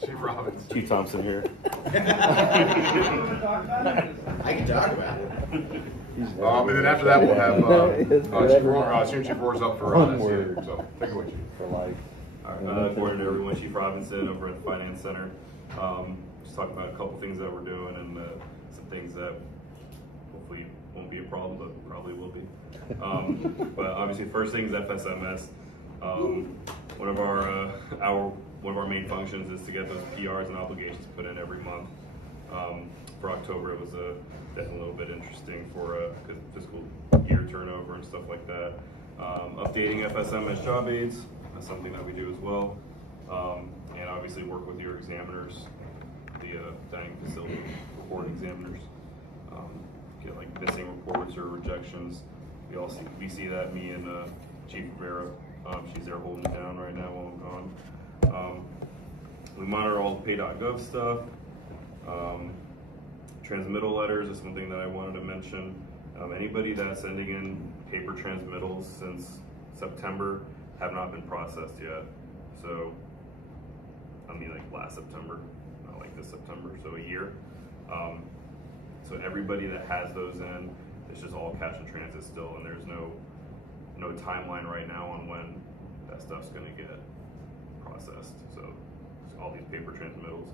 Chief Robinson. Chief Thompson here. I can talk about it. And then after that, we'll have Senior Chief Roar's up for SCA. So take it away, Chief. For life. All right, good morning, everyone. Chief Robinson over at the Finance Center. Just talk about a couple things that we're doing and some things that hopefully won't be a problem, but probably will be. But obviously, the first thing is FSMS. One of our main functions is to get those PRs and obligations put in every month. For October, it was definitely a little bit interesting for fiscal year turnover and stuff like that. Updating FSMS job aids, that's something that we do as well. And obviously work with your examiners, the dining facility report examiners. Get like missing reports or rejections. We see that, me and Chief Rivera, she's there holding it down right now while I'm gone. We monitor all the pay.gov stuff. Transmittal letters is one thing that I wanted to mention. Anybody that's sending in paper transmittals since September have not been processed yet. So, I mean like last September, not like this September, so a year. So everybody that has those in, it's just all cash in transit still, and there's no timeline right now on when that stuff's gonna get processed. So all these paper transmittals.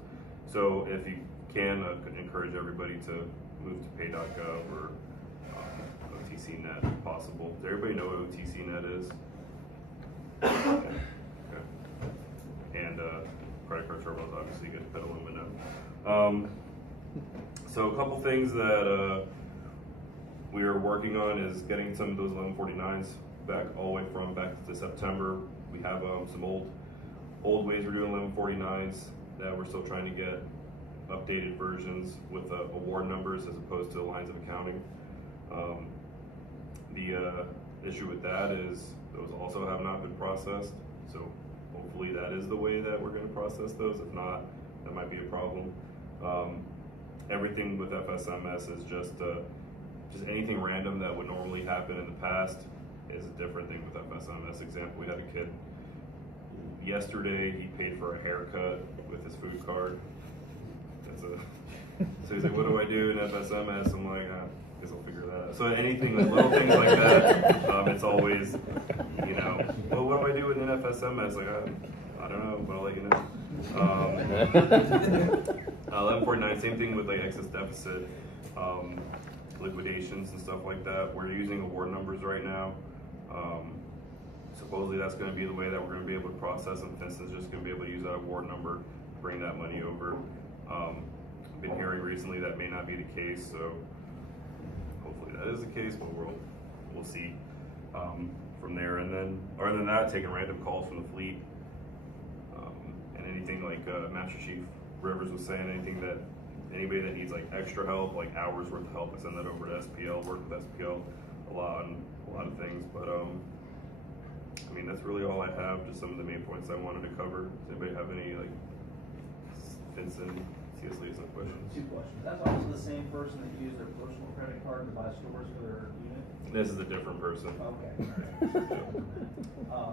So if you can, I could encourage everybody to move to pay.gov or OTCnet if possible. Does everybody know what OTCnet is? Okay. And credit card terminals, obviously you get to put aluminum. So a couple things that we are working on is getting some of those 1149s back all the way back to September. We have some old ways we're doing 1149s that we're still trying to get updated versions with award numbers as opposed to lines of accounting. The issue with that is those also have not been processed. So hopefully that is the way that we're going to process those. If not, that might be a problem. Everything with FSMS is just anything random that would normally happen in the past is a different thing with FSMS. Example, we had a kid yesterday, he paid for a haircut with his food card. So he's like, what do I do in FSMS? I'm like, I guess I'll figure that out. So anything, little things like that, it's always, well, what do I do with an FSMS? Like, I don't know, but I'll let you know. 1149, same thing with like excess deficit, liquidations and stuff like that. We're using award numbers right now. Supposedly that's going to be the way that we're going to be able to process them. FinCEN's just going to be able to use that award number, bring that money over. I've been hearing recently that may not be the case, so hopefully that is the case, but we'll see from there. And then, other than that, taking random calls from the fleet, and anything like Master Chief Rivers was saying, anybody that needs like extra help, like hours worth of help, I send that over to SPL, work with SPL a lot on a lot of things. But I mean, that's really all I have, just some of the main points I wanted to cover. Does anybody have any like FinCEN CS liaison questions? Two questions. That's also the same person that used their personal credit card to buy stores for their unit? This is a different person. Okay.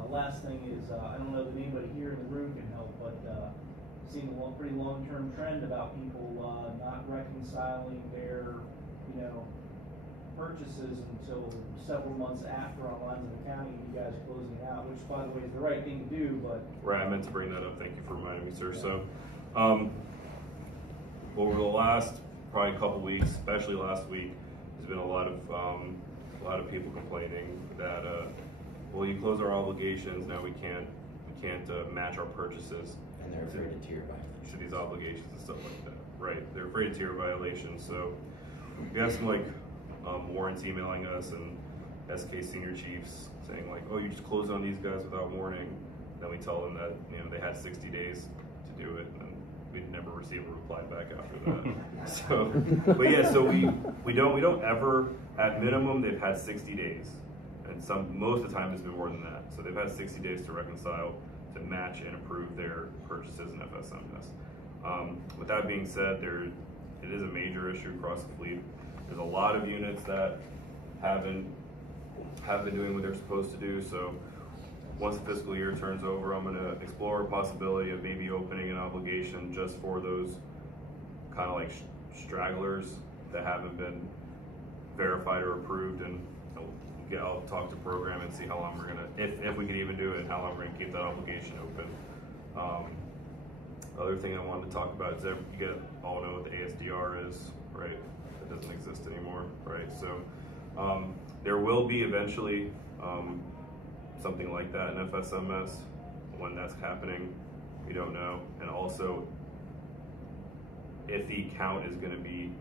Last thing is, I don't know that anybody here in the room can help, but seeing a pretty long-term trend about people not reconciling their, purchases until several months after on lines of accounting, you guys closing it out, which, by the way, is the right thing to do, but... Right, I meant to bring that up. Thank you for reminding me, sir. So, over the last probably couple weeks, especially last week, there's been a lot of people complaining that, well, you close our obligations, now we can't match our purchases. And they're afraid of tier violations. To these obligations and stuff like that. Right, they're afraid of tier violations. So we have some warrants emailing us and SK senior chiefs saying like, oh, you just closed on these guys without warning. Then we tell them that they had 60 days to do it, and we never receive a reply back after that. So, but yeah, so we don't ever, at minimum, they've had 60 days, and most of the time it's been more than that. So they've had 60 days to reconcile, to match and approve their purchases in FSMS. With that being said, it is a major issue across the fleet. There's a lot of units that haven't been doing what they're supposed to do. So once the fiscal year turns over, I'm gonna explore a possibility of maybe opening an obligation just for those kind of like stragglers that haven't been verified or approved, and I'll talk to program and see how long we're gonna, if we can even do it, and how long we're gonna keep that obligation open. Other thing I wanted to talk about is that you guys all know what the ASDR is, right? It doesn't exist anymore, right? So there will be eventually something like that in FSMS. When that's happening, we don't know. And also, if the count is going to be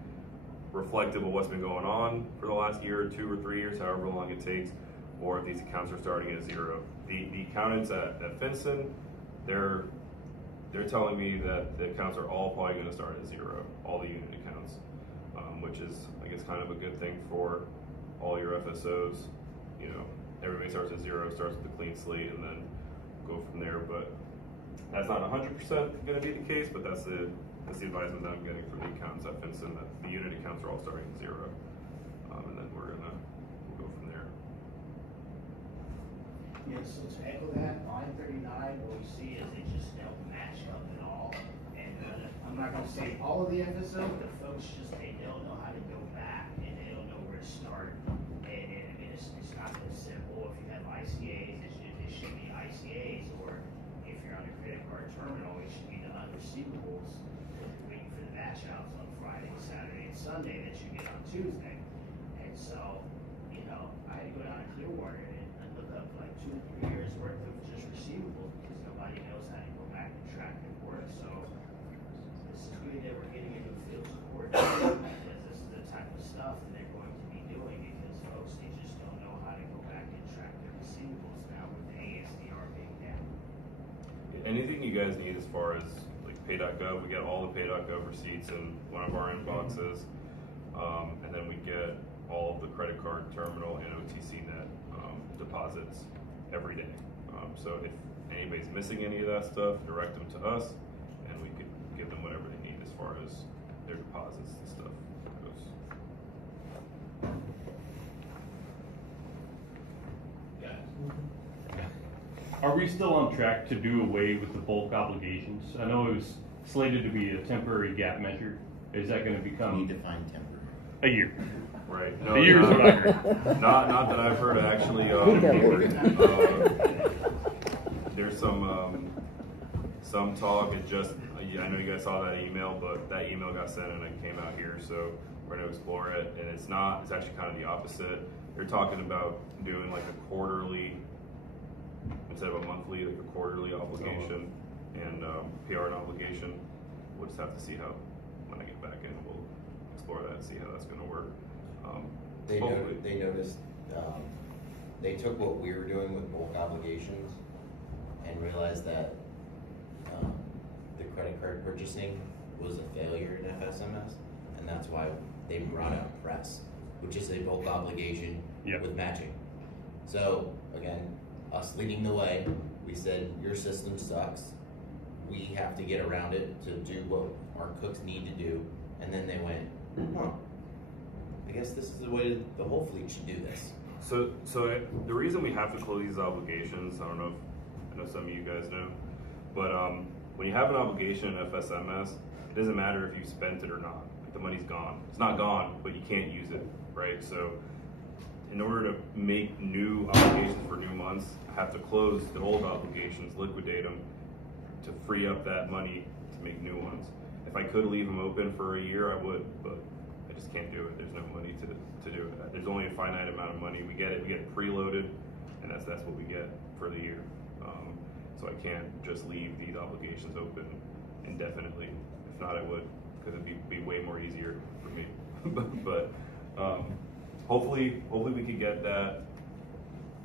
reflective of what's been going on for the last year or 2 or 3 years, however long it takes, or if these accounts are starting at 0. The accountants at FinCEN, they're telling me that the accounts are all probably going to start at 0, all the unit accounts, which is, I guess, kind of a good thing for all your FSOs. You know, everybody starts at 0, starts with a clean slate, and then go from there. But that's not 100% going to be the case, but that's the advisement that I'm getting from the accountants at FinCEN, that the unit accounts are all starting at 0, and then we'll go from there. Yeah, so to echo that, line 39, what we see is they just don't match up at all. And I'm not going to say all of the FSO, but the folks just, they don't know how to go back, and they don't know where to start. And I mean, it's not that simple. If you have ICAs, it should be ICAs, or if you're on a credit card terminal, it should be the unreceivables. You're waiting for the batch outs on Friday, Saturday, and Sunday that you get on Tuesday. And so, you know, I had to go down to Clearwater and look up like 2 or 3 years worth of just receivables, because nobody knows how to go back and track their work. So this is good that we're getting into field support, because this is the type of stuff that they're going to be doing, because folks, they just don't know how to go back and track their receivables now with the ASDR being down. Anything you guys need as far as like pay.gov, we get all the pay.gov receipts in one of our inboxes, and then we get all of the credit card terminal and OTC net deposits every day. So if anybody's missing any of that stuff, direct them to us, and we could give them whatever they need as far as their deposits and stuff goes. Are we still on track to do away with the bulk obligations? I know it was slated to be a temporary gap measure. Is that going to We become need to find temporary. a year? Right. A year is what I heard. Not that I've heard actually. There's some talk. It just, I know you guys saw that email, but that email got sent and it came out here, so we're gonna explore it. And it's actually kind of the opposite. They're talking about doing like a quarterly instead of a monthly, like a quarterly obligation and PR obligation. We'll just have to see how, when I get back in, we'll explore that and see how that's gonna work. They noticed, they took what we were doing with bulk obligations and realized that the credit card purchasing was a failure in FSMS, and that's why they brought out PRESS, which is a bulk obligation with matching. So again, us leading the way, we said, your system sucks. We have to get around it to do what our cooks need to do. And then they went, huh, I guess this is the way the whole fleet should do this. So the reason we have to close these obligations, I don't know if, I know some of you guys know, but when you have an obligation in FSMS, it doesn't matter if you spent it or not. Like, the money's gone. It's not gone, but you can't use it, right? So in order to make new obligations for new months, I have to close the old obligations, liquidate them, to free up that money to make new ones. If I could leave them open for a year, I would, but I just can't do it. There's no money to do it. There's only a finite amount of money. We get it preloaded, and that's what we get for the year. So I can't just leave these obligations open indefinitely. If not, I would, because it'd be way more easier for me. But hopefully we could get that,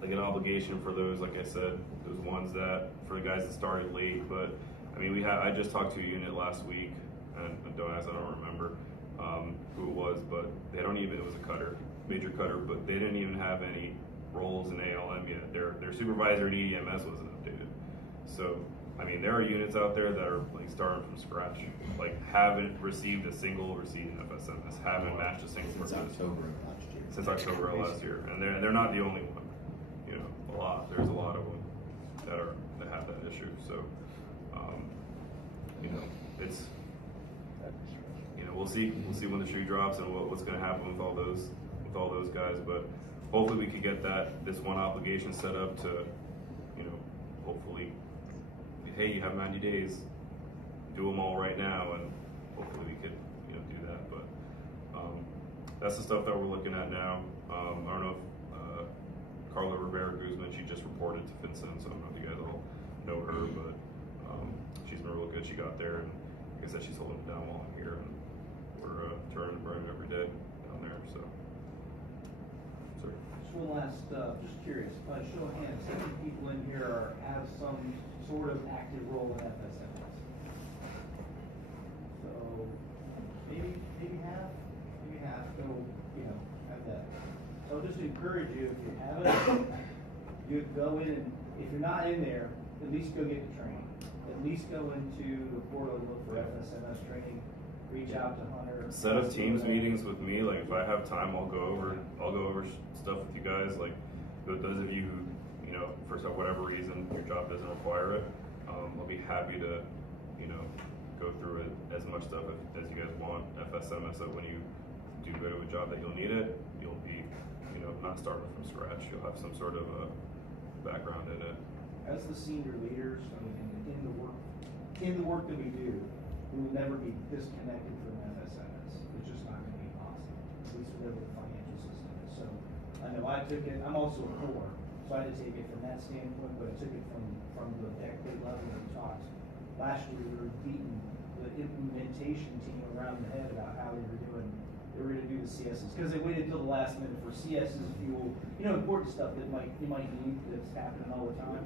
like an obligation for those, like I said, those ones that, for the guys that started late. But I mean, I just talked to a unit last week, and don't ask, I don't remember who it was, but they don't even, it was a cutter, major cutter, but they didn't even have any roles in ALM yet. Their supervisor at EDMS wasn't updated. So, I mean, there are units out there that are like starting from scratch, like haven't received a single receipt in FSMS, haven't matched a single Since purchase. October of last year. Since October of last year, and they're not the only one. You know, there's a lot of them. that have that issue. So, you know, it's, you know, we'll see when the shoe drops and what's going to happen with all those guys. But hopefully we could get this one obligation set up to, you know, hopefully, hey, you have 90 days, do them all right now, and hopefully we could, you know, do that. But that's the stuff that we're looking at now. I don't know if Carla Rivera Guzman, she just reported to FinCEN, so I don't know if you guys all know her, but she's been real good. She got there, and like I said, she's holding it down while I'm here, and we're turning and burning every day down there. So, sorry. Just one last, just curious, show of hands, how many people in here have some sort of active role in FSMS? So maybe half go, you know, have that. So I'll just encourage you, if you haven't, you go in, and if you're not in there, at least go get the training. At least go into the portal and look for FSMS training. Reach out to Hunter. Set up Teams meetings with me. Like if I have time, I'll go over stuff with you guys. Like those of you who, you know, for whatever reason your job doesn't require it, I'll be happy to, you know, go through it as much stuff as you guys want. FSMS, so when you do go to a job that you'll need it, you'll be, you know, not starting from scratch. You'll have some sort of a background in it. As the senior leaders, I mean, in the work that we do, we will never be disconnected from FSMS. It's just not going to be possible, at least whatever the financial system is. So I know I took it, I'm also a core, so I had to take it from that standpoint, but I took it from the equity level that we talked. Last year we were beating the implementation team around the head about how they were going to do the CSs, because they waited till the last minute for CSs, fuel, you know, important stuff that you might need that's happening all the time.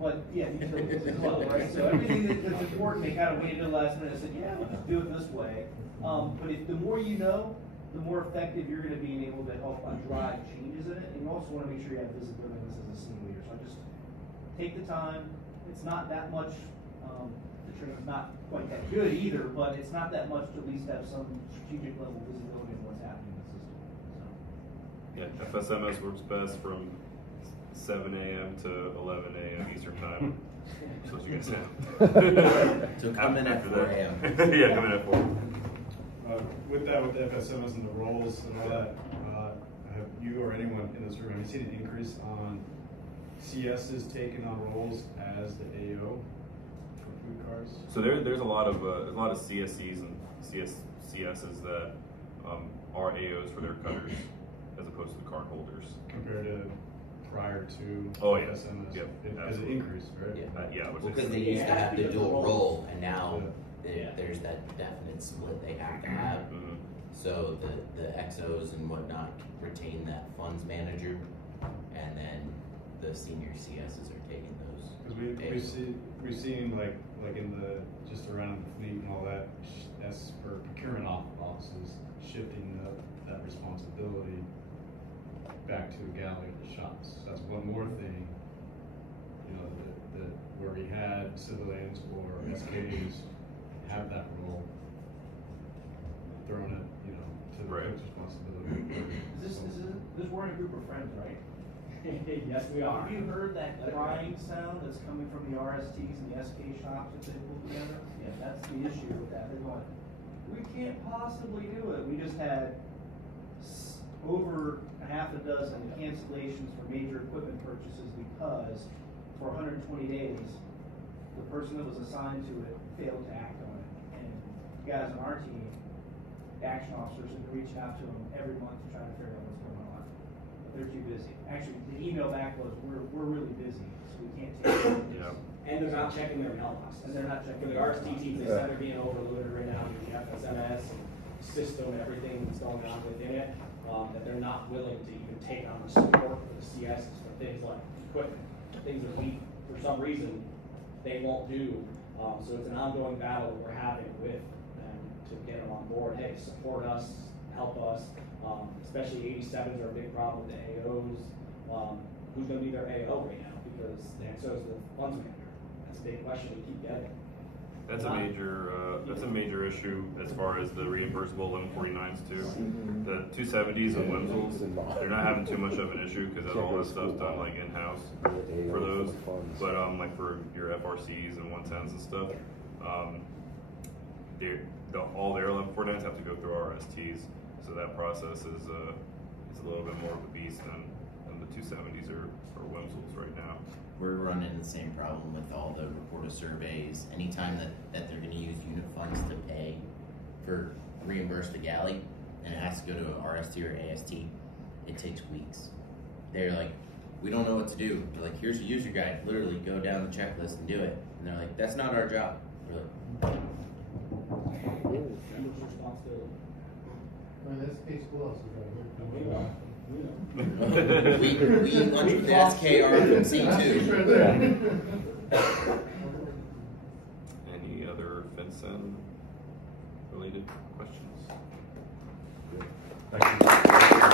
But yeah, utilities as well, right? So everything that's important, they kind of waited till the last minute and said, yeah, we'll just do it this way. But the more you know, the more effective you're going to be able to help drive changes in it. And you also want to make sure you have visibility in this as a senior leader. So I just take the time. It's not that much. The training's not quite that good either, but it's not that much to at least have some strategic level visibility of what's happening in the system. So. Yeah, FSMS works best from 7 a.m. to 11 a.m. Eastern time. So what you guys say. So come in at 4 a.m. Yeah, come in at 4. With the FSMS and the roles and all that, have you or anyone in this room, have you seen an increase on CSs taking on roles as the AO for food cars? So there's a lot of CSCs and CSs that are AOs for their cutters as opposed to the card holders. Compared to prior to FSMS? Yep, It has an increase, right? Yeah. Well, because they used to have the dual role, and now there's that definite split they have to have. Mm-hmm. So the XOs and whatnot retain that funds manager, and then the senior CSs are taking those. Because we've seen like in the just around the fleet and all that, as for procurement offices, shifting that responsibility back to the galley of the shops. So that's one more thing, you know, that where we had civilians or SKs have that role, throwing it, you know, to the cook's responsibility. This we're in a group of friends, right? Yes, we are. Have you heard that crying sound that's coming from the RSTs and the SK shops that they pulled together? Yeah, that's the issue with that. They're going, we can't possibly do it. We just had over a half a dozen cancellations for major equipment purchases because for 120 days, the person that was assigned to it failed to act on it. And guys on our team, action officers, have been reaching out to them every month to try to figure out what's going on. But they're too busy. Actually, the email back was, we're really busy, so we can't take it. Yeah. And they're not checking their mailboxes. And they're not checking For the RST teams, they said they're being overloaded right now with the FSMS system and everything that's going on within it, that they're not willing to even take on the support for the CSs for things like equipment, things that we, for some reason, they won't do. So it's an ongoing battle that we're having with them to get them on board. Hey, support us, help us. Especially 87s are a big problem with the AOs. Who's going to be their AO right now? Because the XO is the funds manager. That's a big question we keep getting. That's a major issue as far as the reimbursable 1149s too. The 270s and Wimsels, they're not having too much of an issue because all that stuff's done like in-house for those. But like for your FRCs and 110s and stuff, all their 1149s have to go through our STs. So that process is it's a little bit more of a beast than the 270s or Wimsels right now. We're running the same problem with all the reported surveys. Anytime that they're going to use unit funds to pay for reimburse the galley, and it has to go to RST or AST, it takes weeks. They're like, we don't know what to do. They're like, here's a user guide. Literally, go down the checklist and do it. And they're like, that's not our job. We're like, That's case closed. we eat lunch with the SCA RFMC too. Any other FinCEN related questions? Thank you.